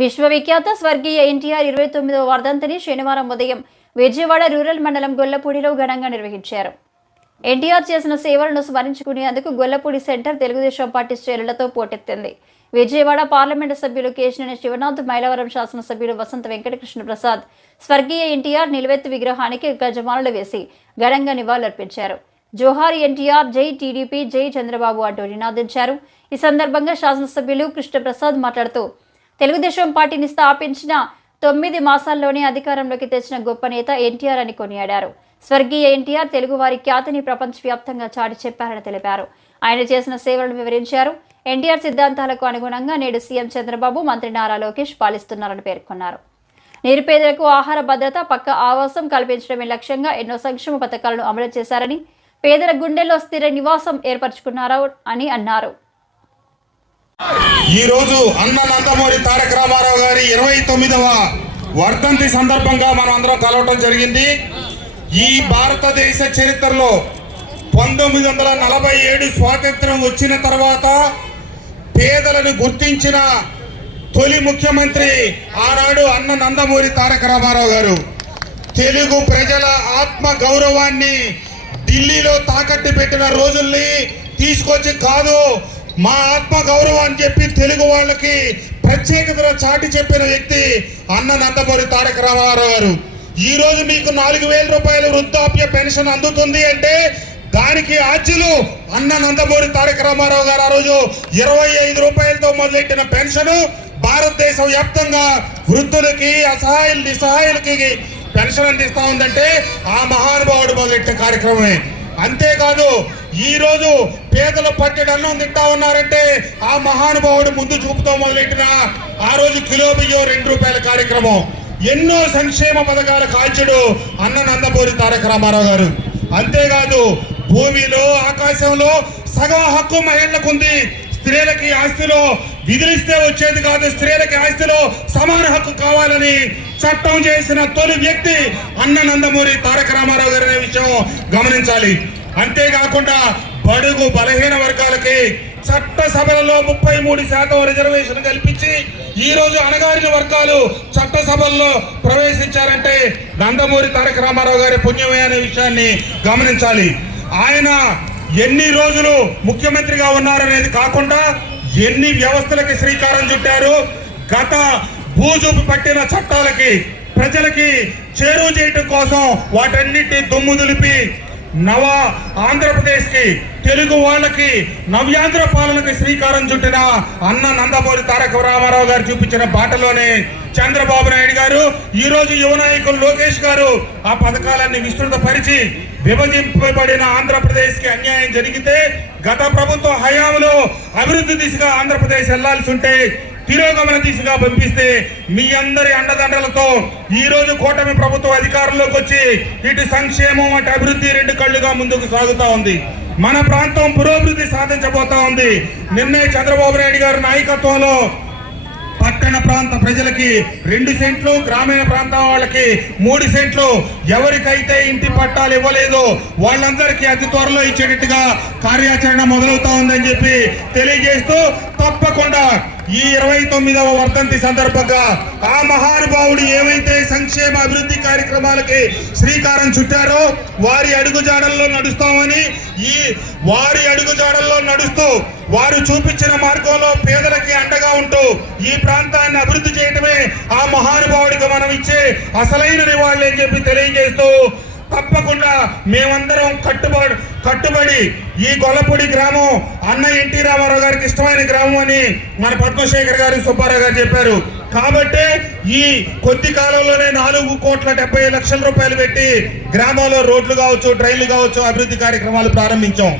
విశ్వవిఖ్యాత స్వర్గీయ ఎన్టీఆర్ 29వ వర్ధంతిని శనివారం ఉదయం విజయవాడ రూరల్ మండలం గొల్లపూడిలో ఘనంగా నిర్వహించారు. ఎన్టీఆర్ చేసిన సేవలను స్మరించుకునేందుకు గొల్లపూడి సెంటర్ తెలుగుదేశం పార్టీ శ్రేణులతో పోటెత్తింది. విజయవాడ పార్లమెంటు సభ్యులు కేశినేని శివనాథ్, మైలవరం శాసనసభ్యులు వసంత వెంకటకృష్ణ ప్రసాద్ స్వర్గీయ ఎన్టీఆర్ నిలువెత్తు విగ్రహానికి గజమాలలు వేసి ఘనంగా నివాళులర్పించారు. జోహార్ ఎన్టీఆర్, జై టీడీపీ, జై చంద్రబాబు అంటూ నినాదించారు. ఈ సందర్భంగా శాసనసభ్యులు కృష్ణప్రసాద్ మాట్లాడుతూ తెలుగుదేశం పార్టీని స్థాపించిన 9 మాసాల్లోనే అధికారంలోకి తెచ్చిన గొప్ప నేత ఎన్టీఆర్ అని కొనియాడారు. స్వర్గీయ ఎన్టీఆర్ తెలుగువారి ఖ్యాతిని ప్రపంచవ్యాప్తంగా చాటి చెప్పారని తెలిపారు. ఆయన చేసిన సేవలను వివరించారు. ఎన్టీఆర్ సిద్ధాంతాలకు అనుగుణంగా నేడు సీఎం చంద్రబాబు, మంత్రి నారా లోకేష్ పాలిస్తున్నారని పేర్కొన్నారు. నిరుపేదలకు ఆహార భద్రత, పక్క ఆవాసం కల్పించడమే లక్ష్యంగా ఎన్నో సంక్షేమ పథకాలను అమలు చేశారని, పేదల గుండెల్లో స్థిర నివాసం ఏర్పరచుకున్నారు అని అన్నారు. ఈ రోజు అన్న నందమూరి తారక రామారావు గారి 29వ వర్ధంతి సందర్భంగా మనం అందరం కలవటం జరిగింది. ఈ భారతదేశ చరిత్రలో 1947 స్వాతంత్రం వచ్చిన తర్వాత పేదలను గుర్తించిన తొలి ముఖ్యమంత్రి ఆనాడు అన్న నందమూరి తారక రామారావు గారు. తెలుగు ప్రజల ఆత్మ గౌరవాన్ని ఢిల్లీలో తాకట్టు పెట్టిన రోజుల్ని తీసుకొచ్చి కాదు, మా ఆత్మ గౌరవం అని చెప్పి తెలుగు వాళ్ళకి ప్రత్యేకతను చాటి చెప్పిన వ్యక్తి అన్న నందమూరి తారక రామారావు గారు. ఈ రోజు మీకు 4000 రూపాయల వృద్ధాప్య పెన్షన్ అందుతుంది అంటే దానికి ఆద్యులు అన్న నందమూరి తారక రామారావు గారు. ఆ రోజు 25 రూపాయలతో మొదలెట్టిన పెన్షన్ భారతదేశ వ్యాప్తంగా వృద్ధులకి, అసహాయులు, నిస్సహాయులకి పెన్షన్ అందిస్తా ఉందంటే ఆ మహానుభావుడు మొదలెట్టిన కార్యక్రమమే. అంతేకాదు ఈ రోజు పేదల పట్టెడు అన్నం తింటా ఉన్నారంటే ఆ మహానుభావుడు ముందు చూపుతో మొదలెట్టిన ఆ రోజు కిలో బియ్యం 2 రూపాయల కార్యక్రమం. ఎన్నో సంక్షేమ పథకాల కాల్చుడు అన్న నందమూరి తారక రామారావు గారు. అంతేకాదు భూమిలో, ఆకాశంలో సగం హక్కు మహిళలకు ఉంది. స్త్రీలకి ఆస్తిలో విధిలిస్తే వచ్చేది కాదు, స్త్రీలకి ఆస్తిలో సమాన హక్కు కావాలని చట్టం చేసిన తొలి వ్యక్తి అన్న నందమూరి తారక రామారావు గారు అనే విషయం గమనించాలి. అంతేకాకుండా బడుగు బలహీన వర్గాలకి చట్టసభలలో 33% రిజర్వేషన్ కల్పించి ఈ రోజు అణగారిన వర్గాలు చట్టసభల్లో ప్రవేశించారంటే నందమూరి తారక రామారావు గారి పుణ్యమే అనే విషయాన్ని గమనించాలి. ఆయన ఎన్ని రోజులు ముఖ్యమంత్రిగా ఉన్నారనేది కాకుండా ఎన్ని వ్యవస్థలకి శ్రీకారం చుట్టారు. గత భూజూపు పట్టిన చట్టాలకి ప్రజలకి చేరువ చేయటం కోసం వాటన్నిటి దుమ్ము దులిపి నవ ఆంధ్రప్రదేశ్కి, తెలుగు వాళ్ళకి నవ్యాంధ్ర పాలనకి శ్రీకారం చుట్టిన అన్న నందమూరి తారక రామారావు గారు చూపించిన బాటలోనే చంద్రబాబు నాయుడు గారు, ఈ రోజు యువ నాయకులు లోకేష్ గారు ఆ పథకాలన్నీ విస్తృతపరిచి విభజింపబడిన ఆంధ్రప్రదేశ్కి అన్యాయం జరిగితే గత ప్రభుత్వ హయాంలో అభివృద్ధి దిశగా ఆంధ్రప్రదేశ్ వెళ్లాల్సి ఉంటే తిరోగమన దిశగా పంపిస్తే మీ అందరి అండదండలతో ఈ రోజు కూటమి ప్రభుత్వం అధికారంలోకి వచ్చి ఇటు సంక్షేమం, అటు అభివృద్ధి 2 కళ్ళుగా ముందుకు సాగుతా ఉంది. మన ప్రాంతం పురోభివృద్ధి సాధించబోతా ఉంది. నిన్నే చంద్రబాబు నాయుడు గారి నాయకత్వంలో పట్టణ ప్రాంత ప్రజలకి 2 సెంట్లు, గ్రామీణ ప్రాంతం వాళ్ళకి 3 సెంట్లు, ఎవరికైతే ఇంటి పట్టాలు ఇవ్వలేదో వాళ్ళందరికీ అతి త్వరలో ఇచ్చేటట్టుగా కార్యాచరణ మొదలవుతా ఉందని చెప్పి తెలియజేస్తూ తప్పకుండా ఈ 29వ వర్ధంతి సందర్భంగా ఆ మహానుభావుడు ఏవైతే సంక్షేమ అభివృద్ధి కార్యక్రమాలకి శ్రీకారం చుట్టారో వారి అడుగుజాడల్లో నడుస్తామని, వారి అడుగుజాడల్లో నడుస్తూ వారు చూపించిన మార్గంలో పేదలకి అండగా ఉంటూ ఈ ప్రాంతాన్ని అభివృద్ధి చేయటమే ఆ మహానుభావుడికి మనం ఇచ్చే అసలైన నివాళి అని చెప్పి తెలియజేస్తూ తప్పకుండా మేమందరం కట్టుబడి ఈ గొల్లపూడి గ్రామం అన్న ఎన్టీ రామారావు గారికి ఇష్టమైన గ్రామం అని మన పద్మశేఖర్ గారు, సుబ్బారావు గారు చెప్పారు. కాబట్టి ఈ కొద్ది కాలంలోనే 4,70,00,000 రూపాయలు పెట్టి గ్రామంలో రోడ్లు కావచ్చు, డ్రైన్లు కావచ్చు, అభివృద్ధి కార్యక్రమాలు ప్రారంభించాం.